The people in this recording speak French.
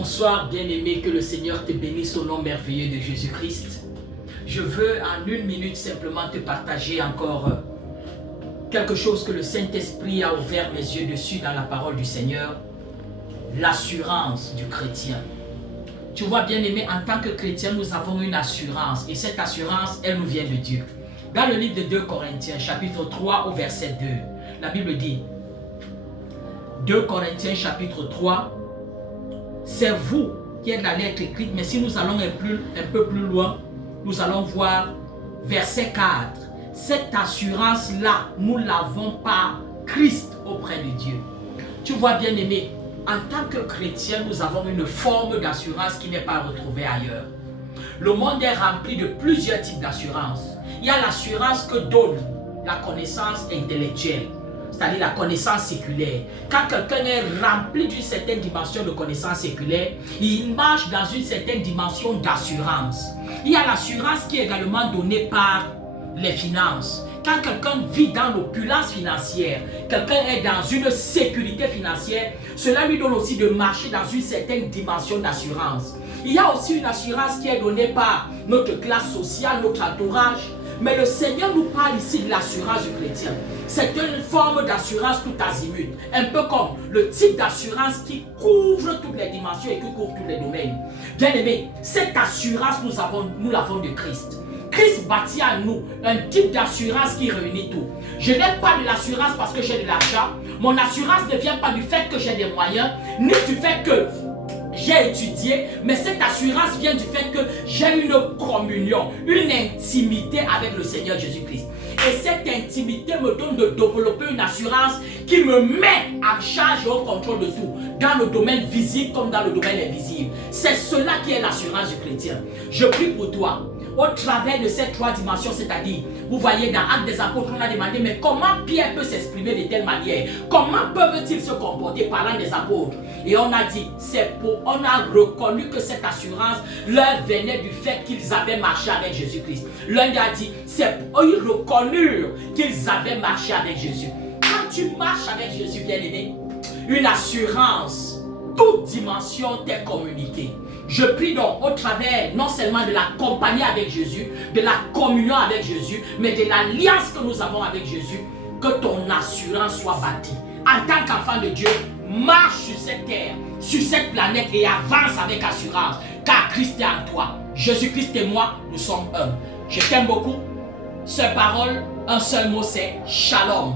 Bonsoir bien-aimé, que le Seigneur te bénisse au nom merveilleux de Jésus-Christ. Je veux en 1 minute simplement te partager encore quelque chose que le Saint-Esprit a ouvert mes yeux dessus dans la parole du Seigneur. L'assurance du chrétien. Tu vois bien-aimé, en tant que chrétien, nous avons une assurance et cette assurance, elle nous vient de Dieu. Dans le livre de 2 Corinthiens, chapitre 3 au verset 2, la Bible dit 2 Corinthiens chapitre 3, c'est vous qui êtes la lettre écrite, mais si nous allons un peu plus loin, nous allons voir verset 4. Cette assurance-là, nous l'avons par Christ auprès de Dieu. Tu vois bien aimé, en tant que chrétien, nous avons une forme d'assurance qui n'est pas retrouvée ailleurs. Le monde est rempli de plusieurs types d'assurance. Il y a l'assurance que donne la connaissance intellectuelle, c'est-à-dire la connaissance séculaire. Quand quelqu'un est rempli d'une certaine dimension de connaissance séculaire, il marche dans une certaine dimension d'assurance. Il y a l'assurance qui est également donnée par les finances. Quand quelqu'un vit dans l'opulence financière, quelqu'un est dans une sécurité financière, cela lui donne aussi de marcher dans une certaine dimension d'assurance. Il y a aussi une assurance qui est donnée par notre classe sociale, notre entourage. Mais le Seigneur nous parle ici de l'assurance du chrétien. C'est une forme d'assurance tout azimut. Un peu comme le type d'assurance qui couvre toutes les dimensions et qui couvre tous les domaines. Bien aimé, cette assurance, nous l'avons de Christ. Christ bâtit à nous un type d'assurance qui réunit tout. Je n'ai pas de l'assurance parce que j'ai de l'argent. Mon assurance ne vient pas du fait que j'ai des moyens, ni du fait que j'ai étudié, mais cette assurance vient du fait que j'ai une communion, une intimité avec le Seigneur Jésus-Christ. Et cette intimité me donne de développer une assurance qui me met en charge et au contrôle de tout, dans le domaine visible comme dans le domaine invisible. C'est cela qui est l'assurance du chrétien. Je prie pour toi. Au travers de ces 3 dimensions, c'est-à-dire, vous voyez dans Actes des Apôtres, on a demandé, mais comment Pierre peut s'exprimer de telle manière? Comment peuvent-ils se comporter parlant des apôtres? Et on a dit, on a reconnu que cette assurance leur venait du fait qu'ils avaient marché avec Jésus-Christ. L'un a dit, ils reconnurent qu'ils avaient marché avec Jésus. Quand tu marches avec Jésus, bien-aimé, une assurance, toute dimension t'est communiquée. Je prie donc au travers non seulement de la compagnie avec Jésus, de la communion avec Jésus, mais de l'alliance que nous avons avec Jésus, que ton assurance soit bâtie. En tant qu'enfant de Dieu, marche sur cette terre, sur cette planète et avance avec assurance, car Christ est en toi. Jésus-Christ et moi, nous sommes un. Je t'aime beaucoup. Seule parole, un seul mot, c'est Shalom.